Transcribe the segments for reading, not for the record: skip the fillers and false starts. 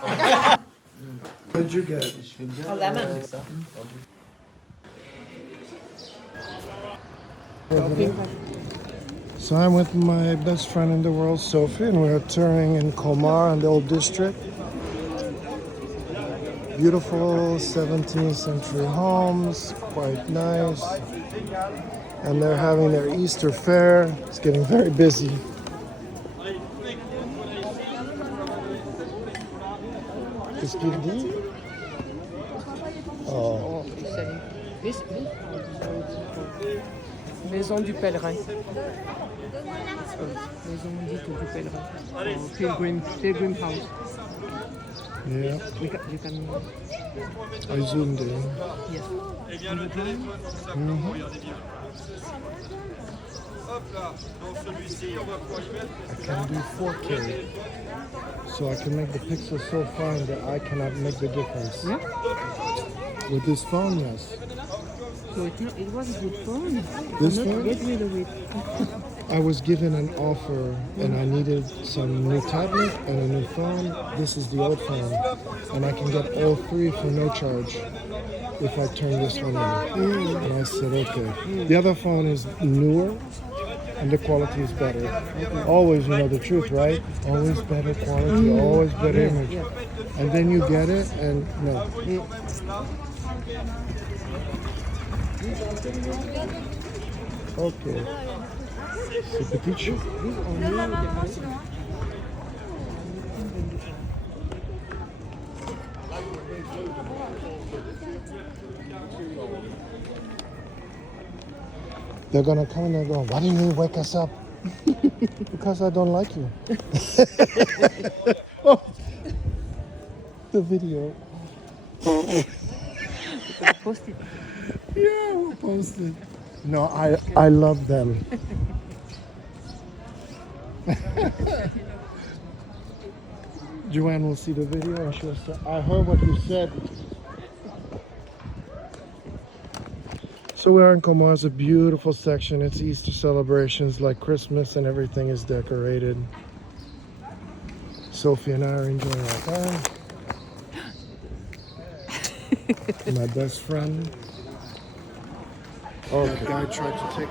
What did you get? Oh, lemon. So I'm with my best friend in the world, Sophie, and we're touring in Colmar in the old district. Beautiful 17th century homes, quite nice. And they're having their Easter fair. It's getting very busy. Qu'est-ce qu'il dit? Oh. Maison du pèlerin. Maison dite du pèlerin. Pilgrim house. Yeah, You can I zoomed in. yes. I can do 4K. So I can make the pixels so fine that I cannot make the difference. Yeah. With this phone, yes. So it was a good phone. This Not phone? get rid of it. I was given an offer and I needed some new tablet and a new phone. This is the old phone. And I can get all three for no charge if I turn this one in. And I said, okay. The other phone is newer and the quality is better. Always, you know the truth, right? Always better quality, always better image. Yeah. And then you get it and no. Okay. C'est petit. They're gonna come and they're going, why didn't you wake us up? Because I don't like you. Oh, the video. Post it. Yeah, we'll post it. No, I love them. Joanne will see the video and she'll say, I heard what you said. So we're in Colmar. It's a beautiful section. It's Easter celebrations like Christmas and everything is decorated. Sophie and I are enjoying our time. My best friend. Oh, the guy tried to take.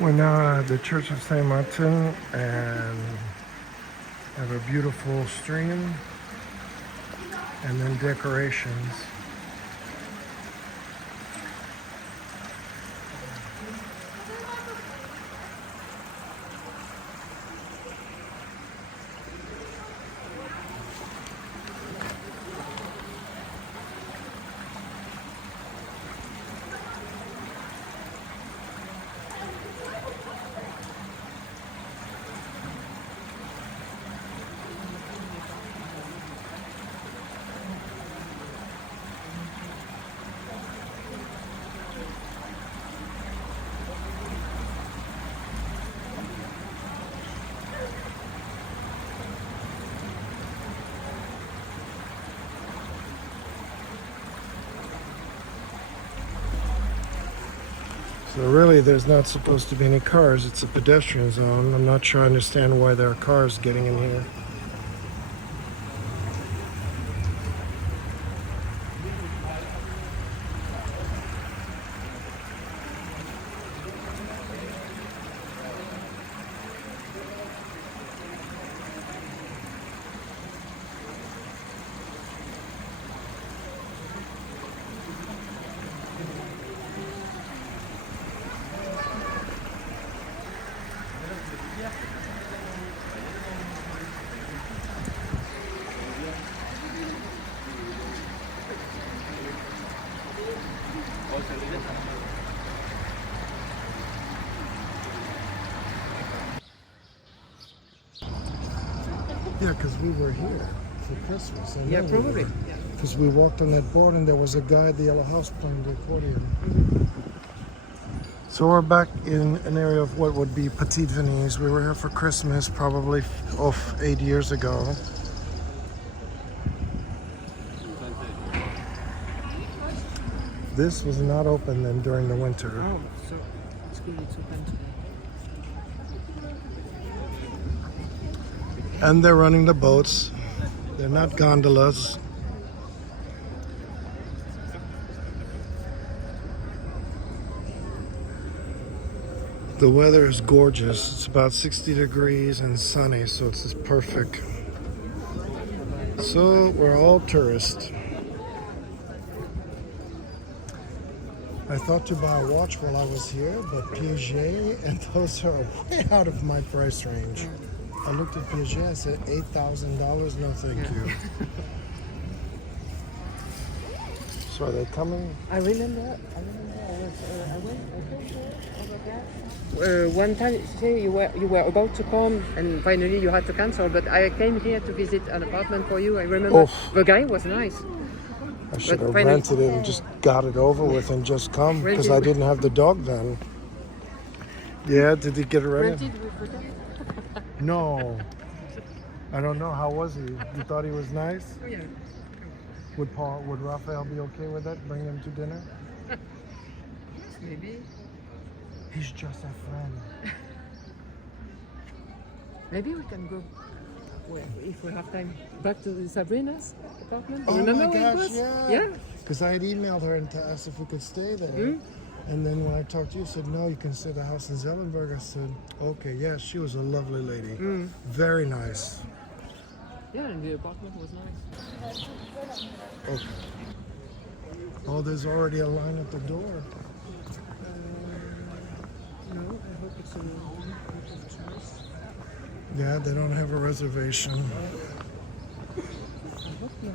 We're now at the Church of Saint Martin and have a beautiful stream and then decorations. So really, there's not supposed to be any cars. It's a pedestrian zone. I'm not sure I understand why there are cars getting in here. Yeah, because we were here for Christmas. Yeah, probably. Because we walked on that board and there was a guy at the yellow house playing the accordion. So we're back in an area of what would be Petite Venise. We were here for Christmas probably 8 years ago. This was not open then during the winter. Oh, so it's good it's open today. And they're running the boats. They're not gondolas. The weather is gorgeous. It's about 60 degrees and sunny, so it's just perfect. So we're all tourists. I thought to buy a watch while I was here, but Piaget, and those are way out of my price range. I looked at Piaget, I said $8,000, no thank you. So are they coming? I remember I went over there. One time you were about to come and finally you had to cancel, but I came here to visit an apartment for you. I remember the guy was nice. I should have rented it and just got it over with and just come, because I didn't have the dog then. Yeah, did he get it ready? Rented with the guy? No. I don't know. How was he? You thought he was nice? Oh, yeah. Would Raphael be okay with that? Bring him to dinner? Maybe. He's just a friend. Maybe we can go, well, if we have time, back to Sabrina's apartment. Oh Remember my where it gosh, was? yeah. Because I had emailed her and asked if we could stay there. And then when I talked to you, said, no, you can stay at the house in Zellenberg. I said, okay, yeah, she was a lovely lady. Very nice. Yeah, and the apartment was nice. Okay. Oh, there's already a line at the door. No, I hope it's a choice. Yeah, they don't have a reservation. I hope not.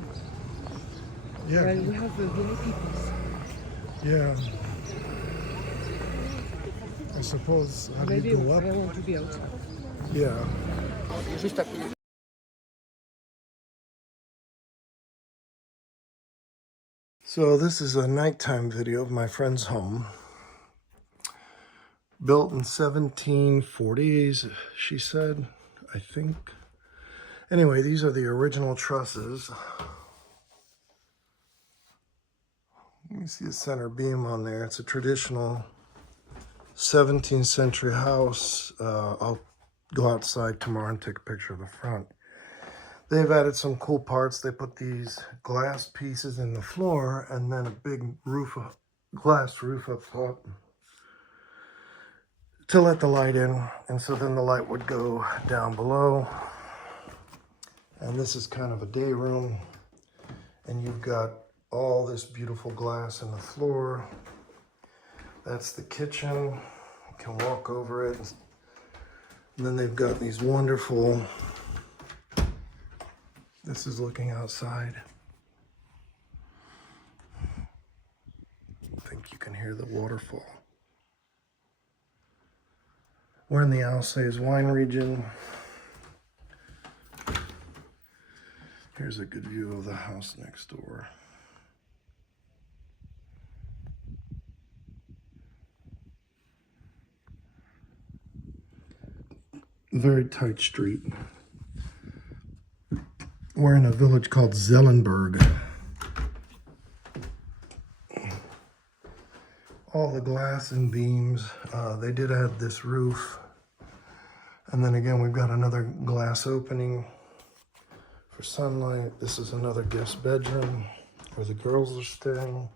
Yeah. Well, we have the VIP pass. Yeah. I suppose, how do Maybe you go up? I want to be outside. Yeah. Juste à côté. So this is a nighttime video of my friend's home. Built in 1740s, she said, I think. Anyway, these are the original trusses. Let me see the center beam on there. It's a traditional 17th century house. I'll go outside tomorrow and take a picture of the front. They've added some cool parts. They put these glass pieces in the floor and then a big glass roof up top to let the light in. And so then the light would go down below. And this is kind of a day room. And you've got all this beautiful glass in the floor. That's the kitchen. You can walk over it. And then they've got these wonderful, this is looking outside. I think you can hear the waterfall. We're in the Alsace wine region. Here's a good view of the house next door. Very tight street. We're in a village called Zellenberg. All the glass and beams. They did add this roof. And then again, we've got another glass opening for sunlight. This is another guest bedroom where the girls are staying.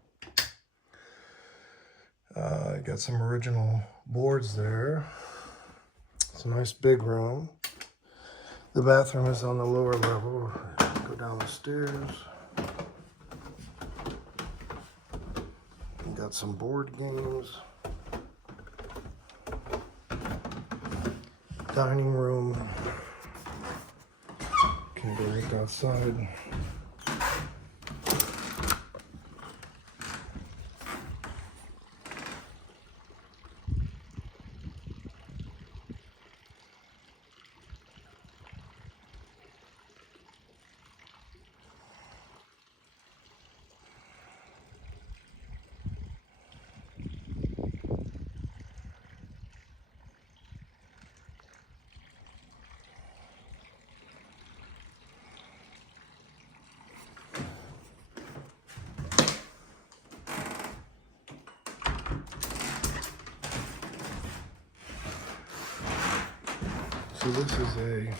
Got some original boards there. It's a nice big room. The bathroom is on the lower level. Go down the stairs. We got some board games. Dining room. Can go look outside. So this is a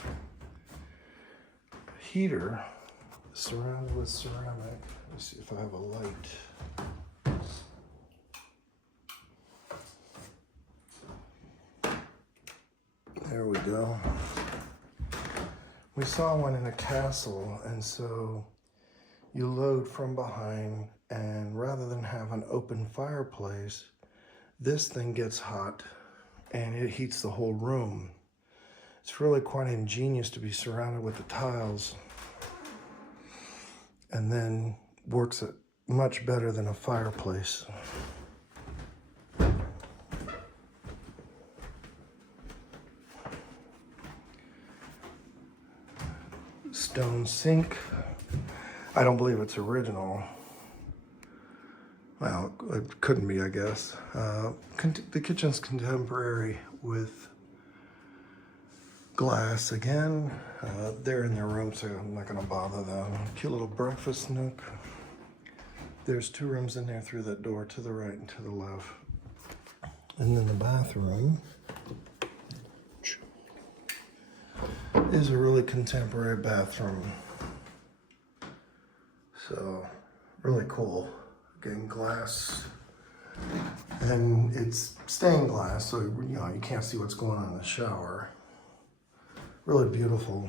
heater surrounded with ceramic. Let's see if I have a light. There we go. We saw one in a castle, and so you load from behind, and rather than have an open fireplace, this thing gets hot and it heats the whole room. It's really quite ingenious to be surrounded with the tiles, and then works it much better than a fireplace. Stone sink. I don't believe it's original. Well, it couldn't be, I guess. The kitchen's contemporary with glass again. They're in their room, so I'm not gonna bother them. Cute little breakfast nook. There's 2 rooms in there through that door, to the right and to the left. And then the bathroom is a really contemporary bathroom. So, really cool. Again, glass. And it's stained glass, so you can't see what's going on in the shower. Really beautiful.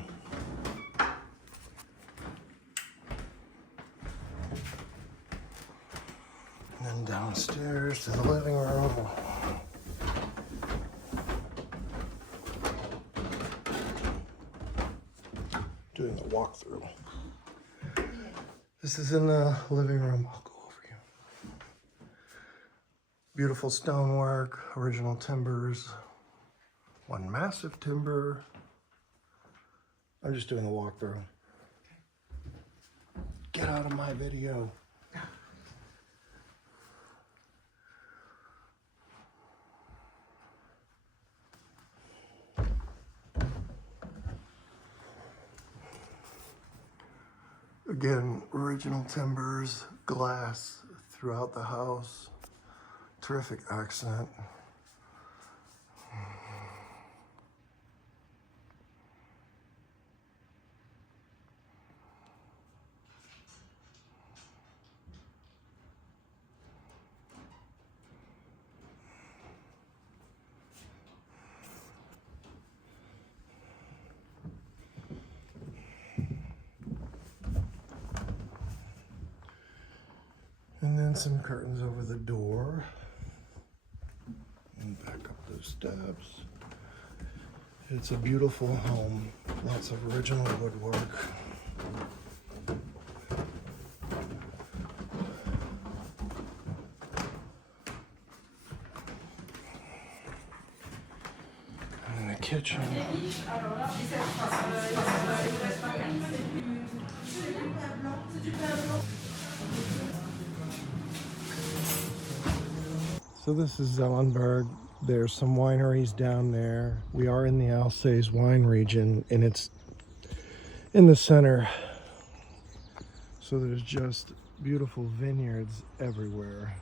And then downstairs to the living room. Doing a walkthrough. This is in the living room. I'll go over here. Beautiful stonework, original timbers, one massive timber. I'm just doing a walkthrough. Get out of my video. Again, original timbers, glass throughout the house. Terrific accent. And then some curtains over the door. And back up those steps. It's a beautiful home. Lots of original woodwork. And the kitchen. So this is Zellenberg. There's some wineries down there. We are in the Alsace wine region, and it's in the center. So there's just beautiful vineyards everywhere.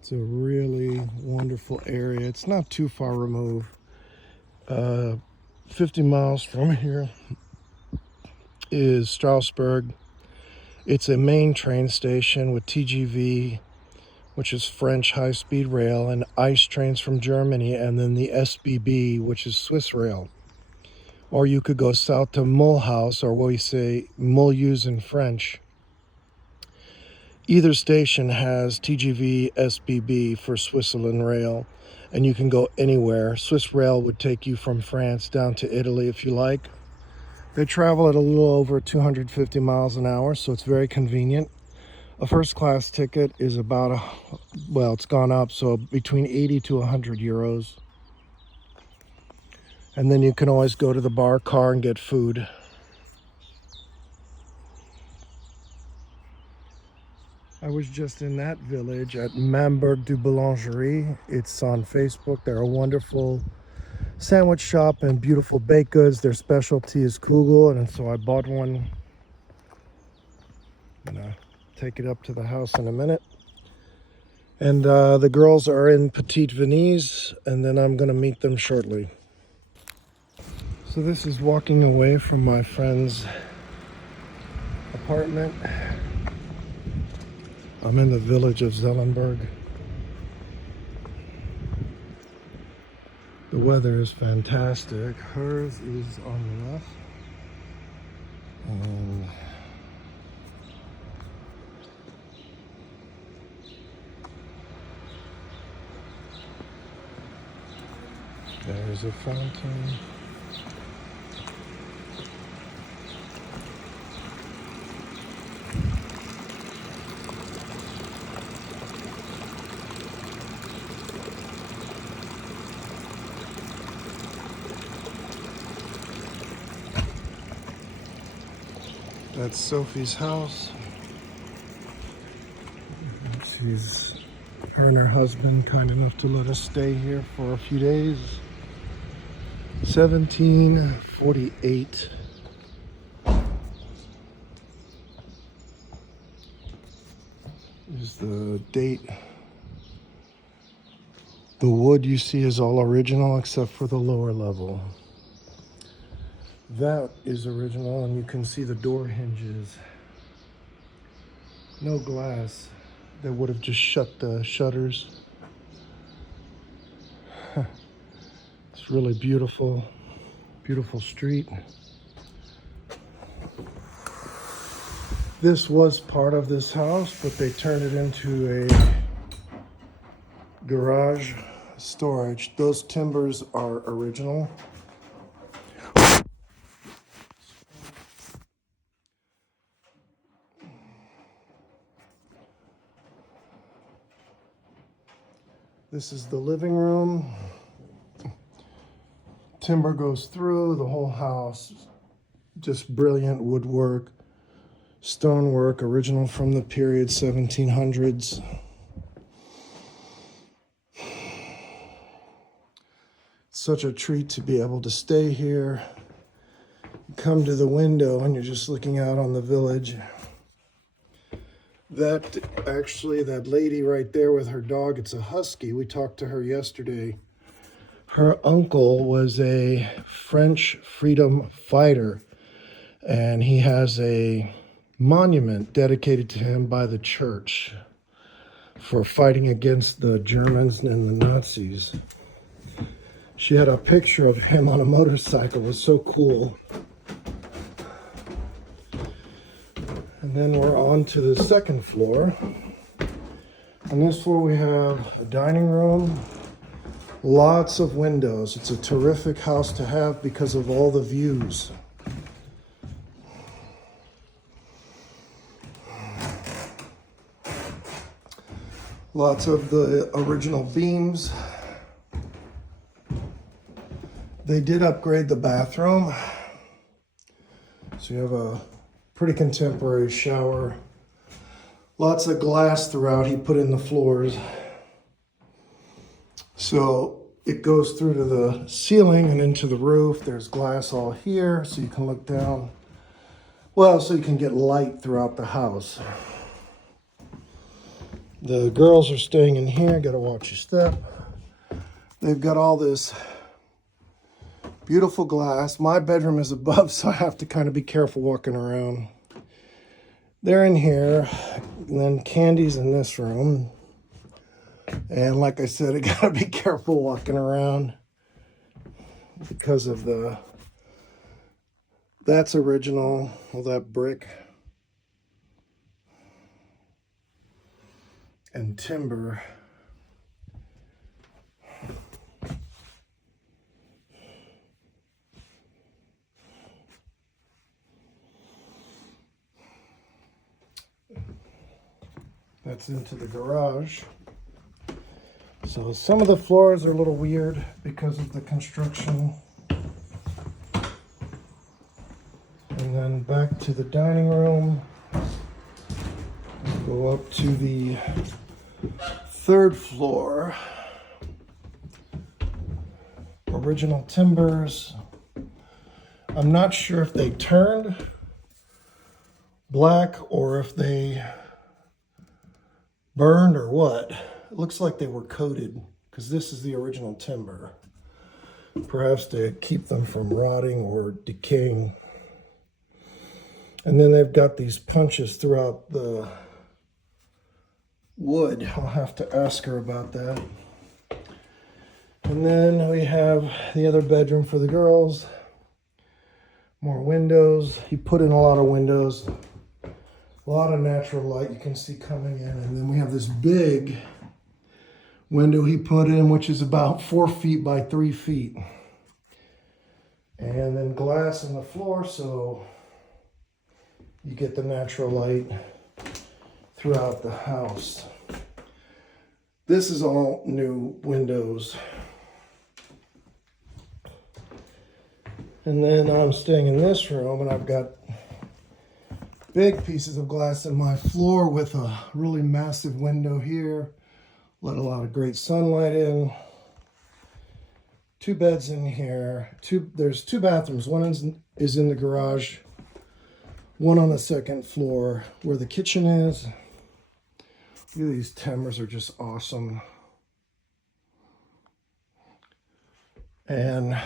It's a really wonderful area. It's not too far removed. 50 miles from here is Strasbourg. It's a main train station with TGV, which is French high-speed rail, and ICE trains from Germany, and then the SBB, which is Swiss rail. Or you could go south to Mulhouse, or what we say Mulhouse in French. Either station has TGV, SBB for Switzerland rail, and you can go anywhere. Swiss rail would take you from France down to Italy if you like. They travel at a little over 250 miles an hour, so it's very convenient. A first class ticket is about, it's gone up, so between 80 to 100 euros. And then you can always go to the car and get food. I was just in that village at Mamberg du Boulangerie. It's on Facebook. They're a wonderful sandwich shop and beautiful baked goods. Their specialty is kugel, and so I bought one. take it up to the house in a minute. And the girls are in Petite Venise, and then I'm gonna meet them shortly. So this is walking away from my friend's apartment. I'm in the village of Zellenberg. The weather is fantastic. Hers is on the left. And there's a fountain. That's Sophie's house. Her and her husband kind enough to let us stay here for a few days. 1748. Is the date. The wood you see is all original except for the lower level. That is original, and you can see the door hinges. No glass. They would have just shut the shutters. It's really beautiful. Beautiful street. This was part of this house, but they turned it into a garage storage. Those timbers are original. This is the living room. Timber goes through the whole house. Just brilliant woodwork, stonework, original from the period 1700s. Such a treat to be able to stay here. You come to the window and you're just looking out on the village. That lady right there with her dog, it's a husky. We talked to her yesterday. Her uncle was a French freedom fighter, and he has a monument dedicated to him by the church for fighting against the Germans and the Nazis. She had a picture of him on a motorcycle. It was so cool. And then we're on to the second floor. On this floor we have a dining room, lots of windows. It's a terrific house to have because of all the views. Lots of the original beams. They did upgrade the bathroom. So you have a pretty contemporary shower. Lots of glass throughout. He put in the floors. So it goes through to the ceiling and into the roof. There's glass all here so you can look down. Well, so you can get light throughout the house. The girls are staying in here. Gotta watch your step. They've got all this beautiful glass. My bedroom is above, so I have to kind of be careful walking around. They're in here, and then Candy's in this room. And like I said, I gotta be careful walking around because of that's original, all that brick and timber. That's into the garage. So some of the floors are a little weird because of the construction. And then back to the dining room. Go up to the third floor. Original timbers. I'm not sure if they turned black or if they burned or what. It looks like they were coated because this is the original timber. Perhaps to keep them from rotting or decaying. And then they've got these punches throughout the wood. I'll have to ask her about that. And then we have the other bedroom for the girls. More windows. He put in a lot of windows. A lot of natural light you can see coming in. And then we have this big window he put in, which is about 4 feet by 3 feet. And then glass in the floor, so you get the natural light throughout the house. This is all new windows. And then I'm staying in this room, and I've got big pieces of glass in my floor with a really massive window here. Let a lot of great sunlight in. 2 beds in here. There's 2 bathrooms. One is in the garage. One on the second floor where the kitchen is. Look at these timbers, are just awesome. And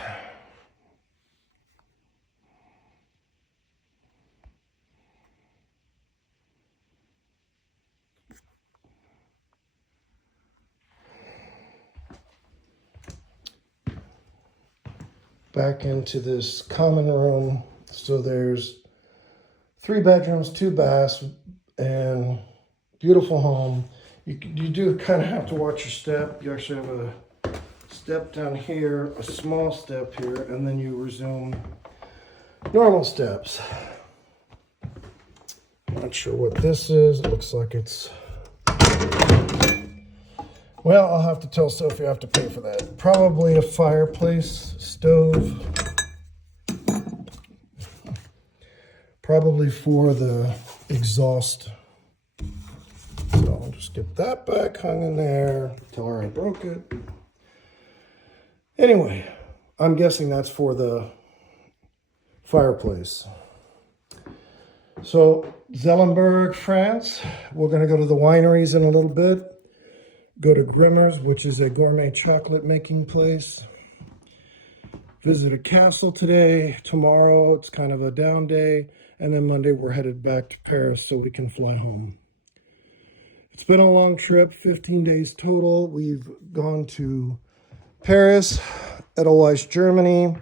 back into this common room. So there's 3 bedrooms, 2 baths, and beautiful home. You do kind of have to watch your step. You actually have a step down here, a small step here, and then you resume normal steps. Not sure what this is. It looks like it's... Well, I'll have to tell Sophie I have to pay for that. Probably a fireplace, stove. Probably for the exhaust. So I'll just get that back hung in there. Tell her I broke it. Anyway, I'm guessing that's for the fireplace. So Zellenberg, France. We're going to go to the wineries in a little bit. Go to Grimmer's, which is a gourmet chocolate making place. Visit a castle today. Tomorrow, it's kind of a down day. And then Monday, we're headed back to Paris so we can fly home. It's been a long trip, 15 days total. We've gone to Paris, Edelweiss, Germany,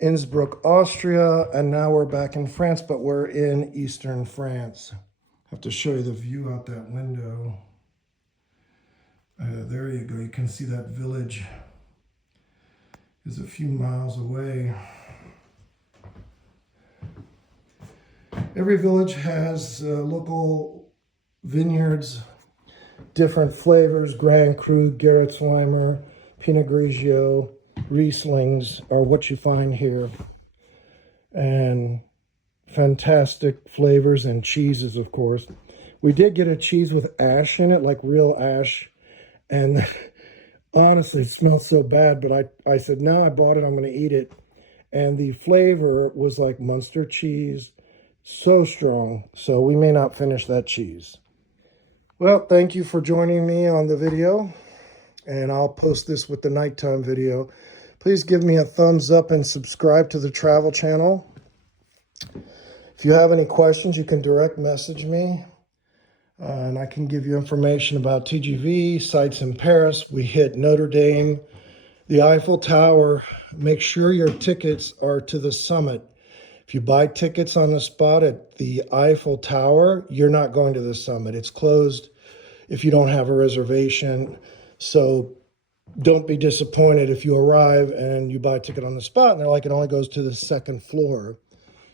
Innsbruck, Austria, and now we're back in France, but we're in eastern France. I have to show you the view out that window. There you go. You can see that village is a few miles away. Every village has local vineyards, different flavors. Grand Cru, Geretsweimer, Pinot Grigio, Rieslings are what you find here. And fantastic flavors and cheeses, of course. We did get a cheese with ash in it, like real ash. And honestly, it smelled so bad, but I said, no, I bought it, I'm going to eat it. And the flavor was like Munster cheese, so strong. So we may not finish that cheese. Well, thank you for joining me on the video. And I'll post this with the nighttime video. Please give me a thumbs up and subscribe to the travel channel. If you have any questions, you can direct message me. And I can give you information about TGV, sites in Paris. We hit Notre Dame, the Eiffel Tower. Make sure your tickets are to the summit. If you buy tickets on the spot at the Eiffel Tower, you're not going to the summit. It's closed if you don't have a reservation. So don't be disappointed if you arrive and you buy a ticket on the spot and they're like, it only goes to the 2nd floor.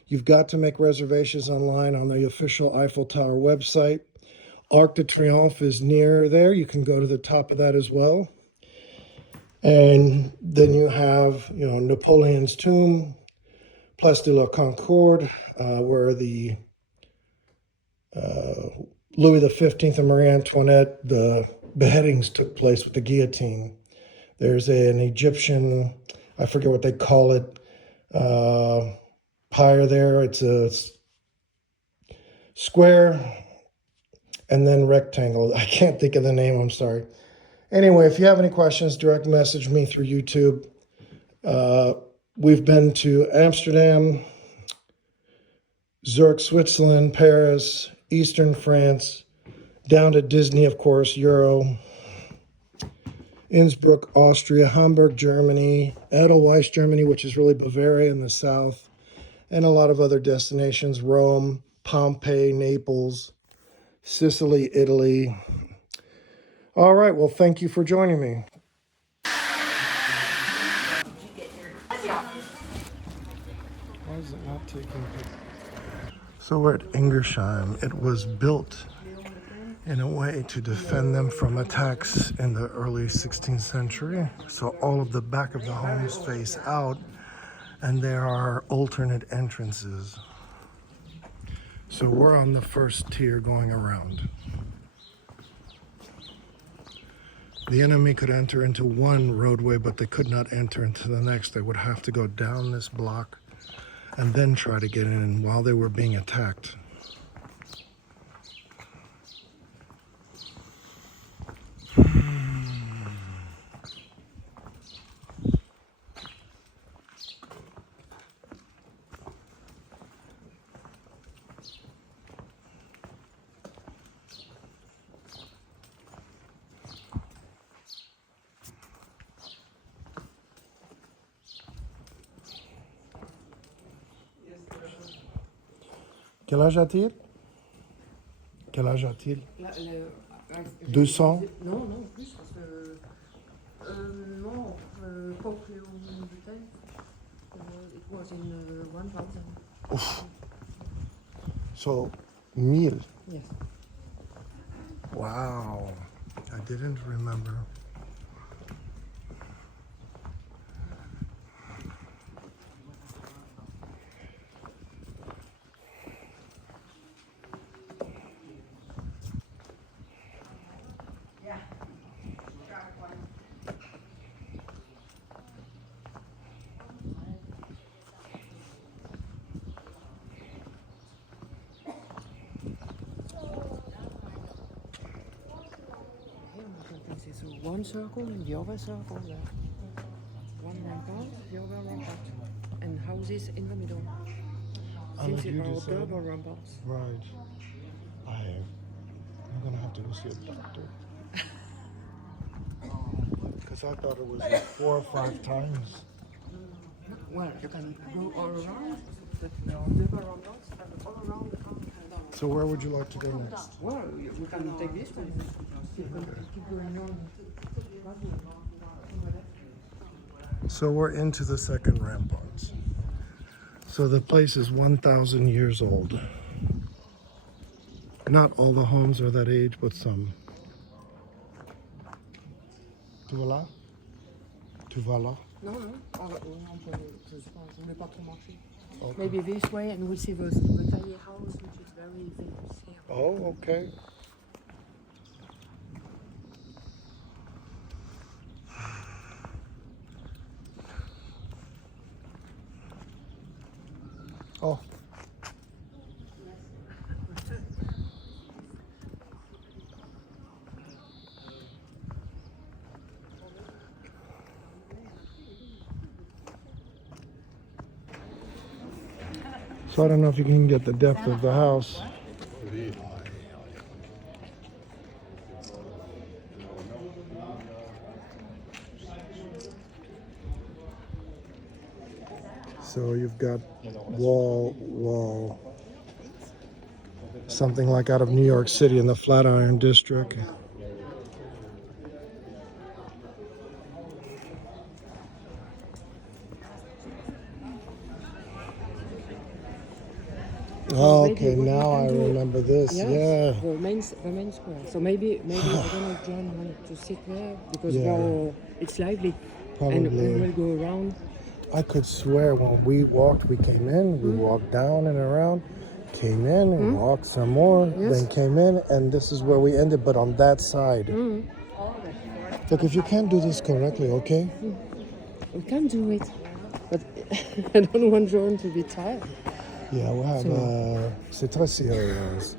You've got to make reservations online on the official Eiffel Tower website. Arc de Triomphe is near there. You can go to the top of that as well. And then you have, Napoleon's tomb, Place de la Concorde, where the Louis XV and Marie Antoinette, the beheadings took place with the guillotine. There's an Egyptian, I forget what they call it, pyre there. It's a square. and then rectangle. I can't think of the name, I'm sorry. Anyway, if you have any questions, direct message me through YouTube. We've been to Amsterdam, Zurich, Switzerland, Paris, Eastern France, down to Disney, of course, Euro, Innsbruck, Austria, Hamburg, Germany, Edelweiss, Germany, which is really Bavaria in the south, and a lot of other destinations, Rome, Pompeii, Naples, Sicily, Italy. All right, well, thank you for joining me. Why is it not taking pictures? So we're at Eguisheim. It was built in a way to defend them from attacks in the early 16th century. So all of the back of the homes face out, and there are alternate entrances. So we're on the first tier going around. The enemy could enter into one roadway, but they could not enter into the next. They would have to go down this block and then try to get in while they were being attacked. Quel âge a-t-il? Quel âge a-t-il? 200? Non, non, plus, parce que... non, pas plus haut du bouteille. It was in 1000. Oof. So, 1000? Yes. Wow. I didn't remember. So one circle and the other circle there. One rampart, the other rampart. And houses in the middle. Since it are double ramparts. Right. I'm gonna have to go see a doctor. Because I thought it was like 4 or 5 times. Well, you can go all around. But there are double ramparts and all around the country. So where would you like to go next? Well, we can take this one. Keep going on. So we're into the second ramparts. So the place is 1,000 years old. Not all the homes are that age, but some. Tu vas là? Tu vas là? No, no. On voulait pas trop marcher. Okay. Maybe this way, and we'll see the tiny house, which is very famous here. Oh, okay. Oh. So I don't know if you can get the depth of the house. So you've got wall, something like out of New York City in the Flatiron District. Oh, okay, now I remember this. Yes, Yeah. the main square. So maybe I don't know, John wanted to sit there because it's lively. Probably. And we will go around. I could swear when we walked, we came in, we walked down and around, came in, and walked some more, then came in, and this is where we ended, but on that side. Look, if you can't do this correctly, okay? We can do it, but I don't want John to be tired. Yeah, we'll have, c'est très sérieux.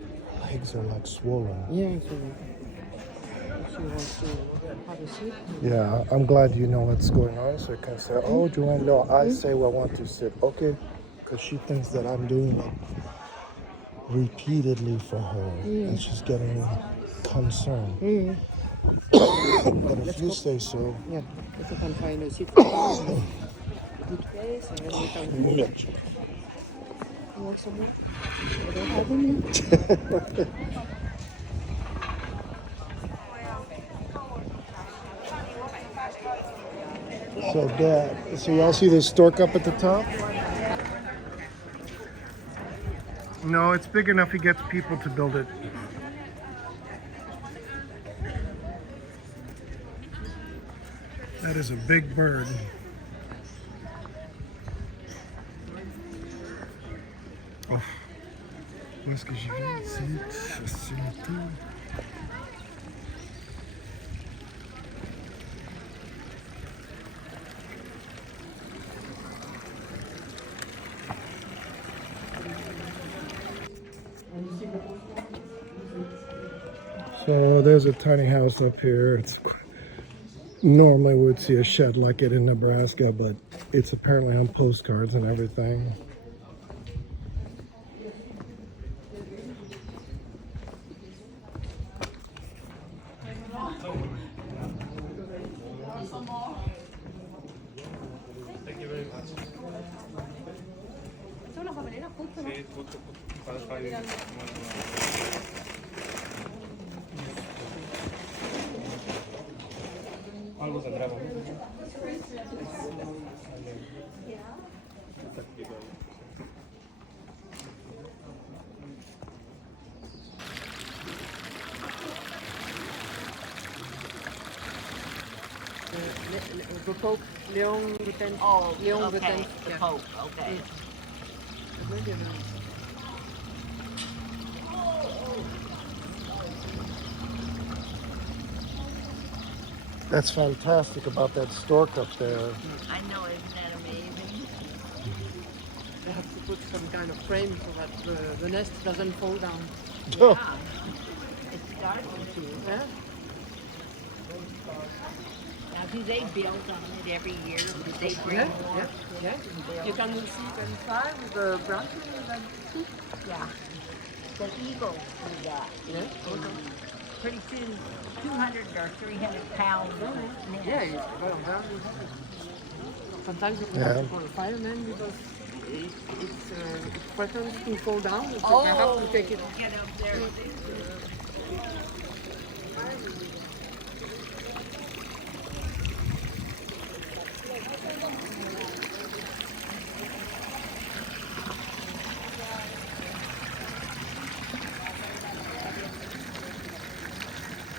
legs are like swollen. Yeah, so if she wants to have a seat. Yeah, I'm glad you know what's going on, so you can say, oh, Joanne, no, I say well, I want to sit. Okay, because she thinks that I'm doing it repeatedly for her, and she's getting concerned. But if you say so. Yeah, if you can find a seat for her, a good place, and then we can. You want some more? I don't have any. So, Dad, so y'all see this stork up at the top? No, it's big enough he gets people to build it. That is a big bird. Oh, où est-ce que je vais ici? Je suis tout. So there's a tiny house up here. It's normally would see a shed like it in Nebraska, but it's apparently on postcards and everything. Thank you very much. Sí, tutto para fare algo saldrá. The Pope Leon X. Oh, Leon okay, X. the Yeah. Pope, okay. That's fantastic about that stork up there. I know, isn't that amazing? They have to put some kind of frame so that the nest doesn't fall down. Yeah. It's starting to. Yeah? Now, do they build on it every year? Do they bring Yeah, more? yeah, yeah. You can see, fly with the branches and Yeah. The eagles do that. yeah. Okay. Pretty soon, 200 or 300 pounds. Yeah, it's well done. Sometimes you Yeah. have to call a fireman because it threatens to fall down. So Oh, I have to take it. get up there.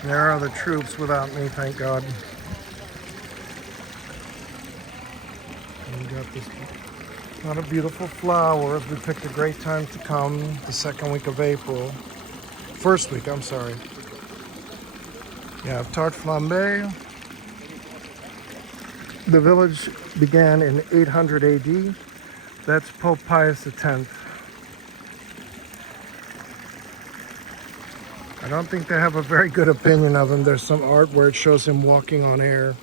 There are the troops without me, thank God. And we got this lot of beautiful flowers. We picked a great time to come, the second week of April. First week, I'm sorry. Yeah, tarte flambée. The village began in 800 AD. That's Pope Pius X. I don't think they have a very good opinion of him. There's some art where it shows him walking on air.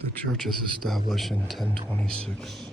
The church is established in 1026.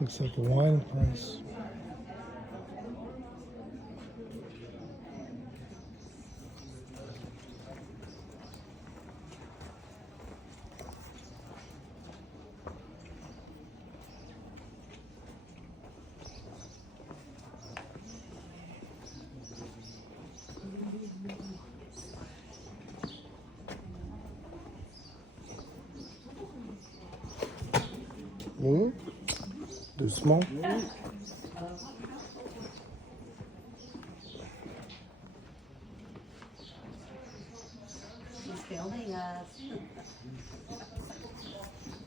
Looks like a wine press. Doucement. She's filming us.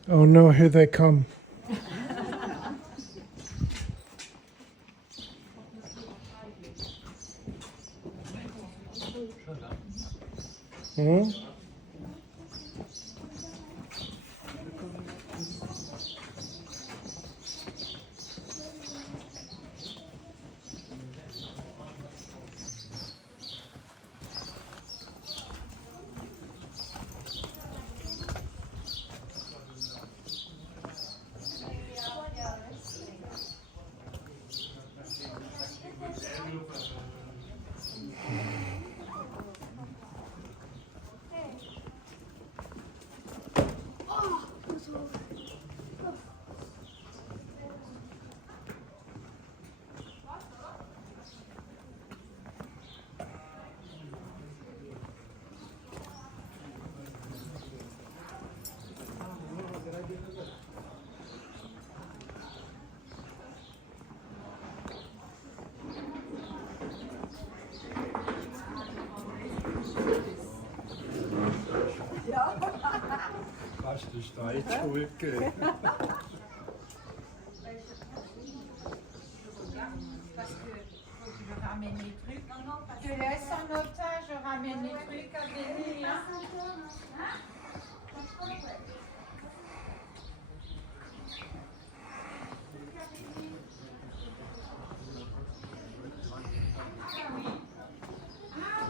Oh no, here they come. Hmm? Je laisse en otage, je ramène les trucs à Denis. Ah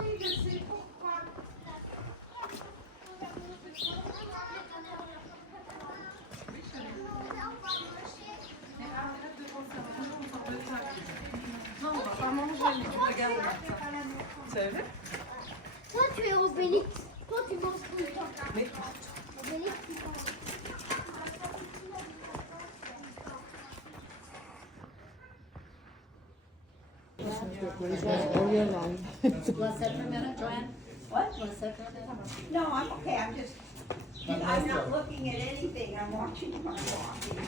oui, je sais pourquoi. Non, on va pas manger, mais tu regardes là. C'est vrai? Toi, tu es Obélix. Toi, tu manges tout le temps. Mais Obélix, tu manges. Want to sit for a minute, Joanne? What? Want to sit for a minute? No, I'm okay, I'm not looking at anything, I'm watching my walking.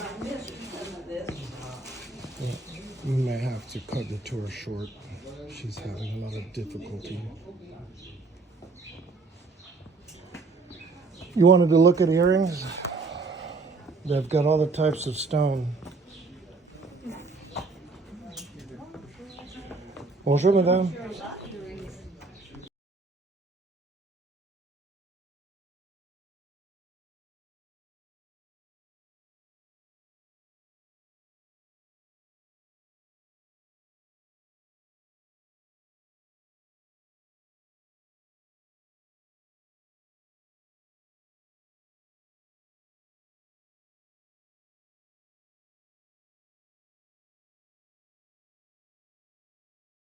I missed some of this. We may have to cut the tour short. She's having a lot of difficulty. You wanted to look at earrings? They've got all the types of stone. Bonjour, madame.